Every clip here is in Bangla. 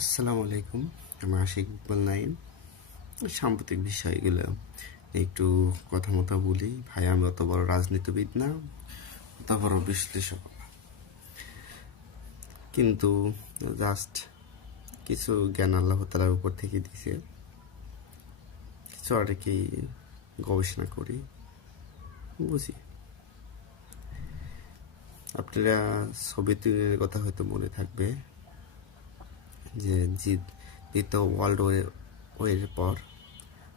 আসসালামু আলাইকুম। আমি আশিক ইকবাল নাইম। সাম্প্রতিক বিষয়গুলো একটু কথা মতো বলি। ভাই, আমি অত বড় রাজনীতিবিদ না, অত বড় বিশ্লেষক না, কিন্তু জাস্ট কিছু জ্ঞান আল্লাহ তাআলার উপর থেকে দিছে, কিছু আর কি গবেষণা করি, বুঝি। আপনারা সোভিয়েত ইউনিয়নের কথা হয়তো মনে থাকবে যে দ্বিতীয় ওয়ার্ল্ড ওয়ারের পর,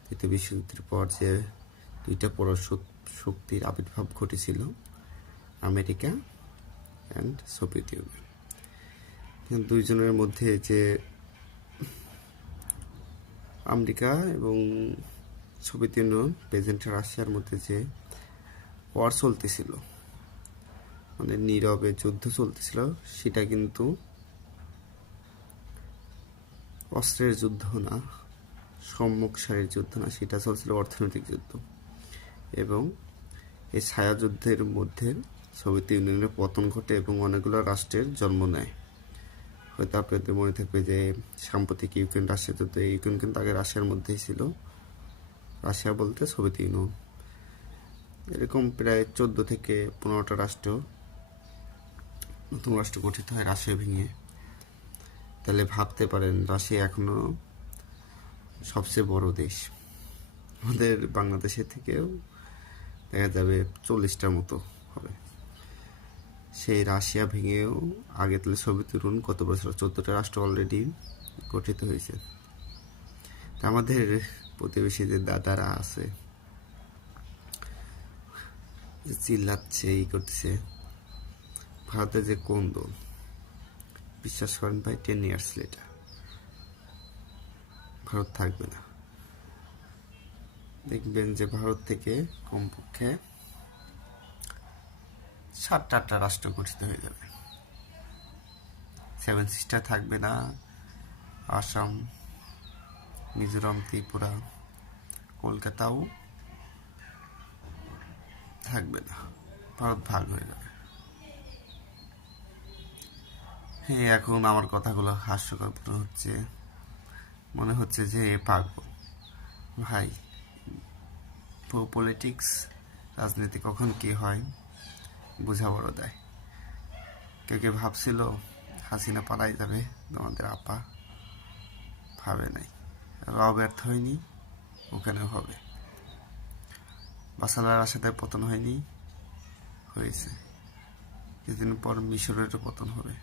দ্বিতীয় বিশ্বযুদ্ধের পর যে দুইটা শক্তির আবির্ভাব ঘটেছিল, আমেরিকা অ্যান্ড সোভিয়েত ইউনিয়ন। দুইজনের মধ্যে যে আমেরিকা এবং সোভিয়েত ইউনিয়ন, প্রেজেন্ট রাশিয়ার মধ্যে যে ওয়ার চলতেছিল, মানে নীরবে যুদ্ধ চলতেছিল, সেটা কিন্তু অস্ত্রের যুদ্ধ না, সম্মুখ সারির যুদ্ধ না, সেটা চলছিল অর্থনৈতিক যুদ্ধ। এবং এই ছায়াযুদ্ধের মধ্যে সোভিয়েত ইউনিয়নের পতন ঘটে এবং অনেকগুলো রাষ্ট্রের জন্ম নেয়। হয়তো আপনাদের মনে থাকবে যে সাম্প্রতিক ইউক্রেন রাশিয়া যুদ্ধ, ইউক্রেন কিন্তু আগে রাশিয়ার মধ্যেই ছিল। রাশিয়া বলতে সোভিয়েত ইউনিয়ন। এরকম প্রায় 14 থেকে 15টা রাষ্ট্র, নতুন রাষ্ট্র গঠিত হয় রাশিয়া ভেঙে। তাহলে ভাবতে পারেন, রাশিয়া এখনো সবচেয়ে বড় দেশ। আমাদের বাংলাদেশের থেকেও দেখা যাবে 40টার মতো হবে। সেই রাশিয়া ভেঙেও আগে তাহলে সোভিয়েত ইউনিয়ন কত বছর, 14টা রাষ্ট্র অলরেডি গঠিত হয়েছে। তা আমাদের প্রতিবেশী যে দাদারা আছে, চিল্লাচ্ছে, এই করতেছে, ভারতের যে কোন দল, বিশ্বাস করেন ভাই, 10 ইয়ার্স লেটার ভারত থাকবে না। দেখবেন যে ভারত থেকে কমপক্ষে 7-8টা রাষ্ট্র গঠিত হয়ে যাবে। 7 সিস্টার থাকবে না, আসাম, মিজোরাম, ত্রিপুরা, কলকাতাও থাকবে না, ভারত ভাগ হয়ে যাবে। হ্যাঁ, এখন আমার কথাগুলো হাস্যকর মনে হচ্ছে যে পাগল। ভাই, পলিটিক্স, রাজনীতি কখন কি হয় বোঝা বড় দেয়। কেউ ভাবছিল হাসিনা পালাই যাবে, তোমাদের আপা, ভাবে নাই। রাও ব্যর্থ হয়নি, ওখানেও হবে। বাসালার সাথে পতন হয়নি, হয়েছে। কিছুদিন পর মিশরেরও পতন হবে।